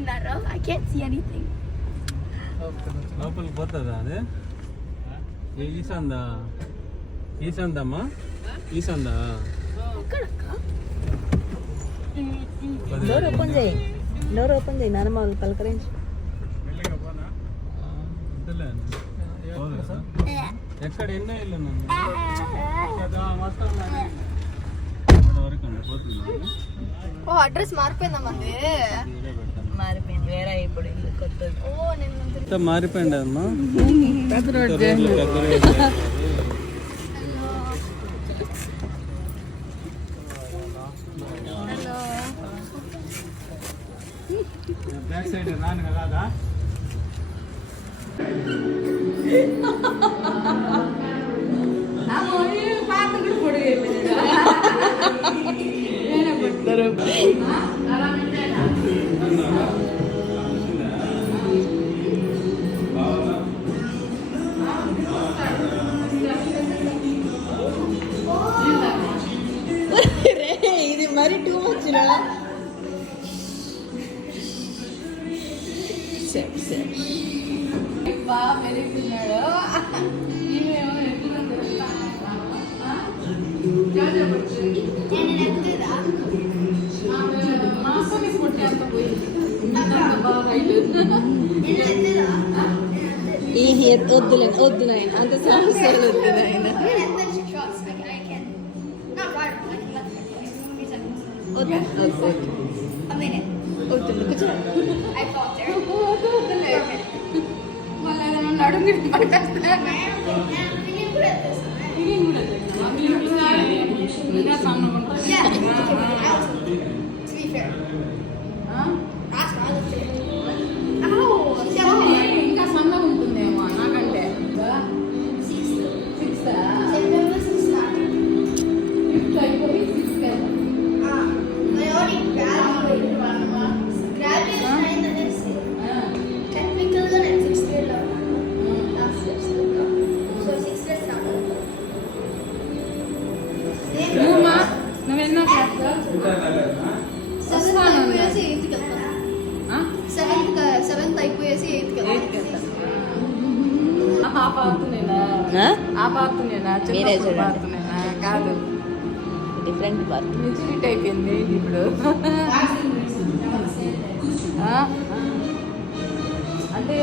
narrow. I can't see anything. లోపలికి పోతుందా అది ఈసందమ్మా ఈసందా డోర్ ఓపెన్ చేయి నానమ్మ వాళ్ళు పలకరించి ఎక్కడ ఎన్నో ఇల్లు ఓ అడ్రస్ మారిపోయిందా మంది మారిపోయింది వేరే ఇప్పుడు ఇల్లు కొత్తది ఓ నేను మారిపోయింది అమ్మా బ్యాక్ సైడ్ రాను కదా ఇది మరి టూ మచ్ రా బాగా పెరుగుతున్నాడు వద్దులే అంత సమస్యలు వద్దులైనా ఇంకా సన్న ఉంటుందేమో నాకంటే నువ్వెన్నో క్లాస్ సెవెంత్ అయిపోయేసి ఎయిత్ ఆ పాపునేనా మీరే చూడండి కాదు డిఫరెంట్ పార్ట్ మెచ్యూరిటీ అయిపోయింది ఇప్పుడు అంటే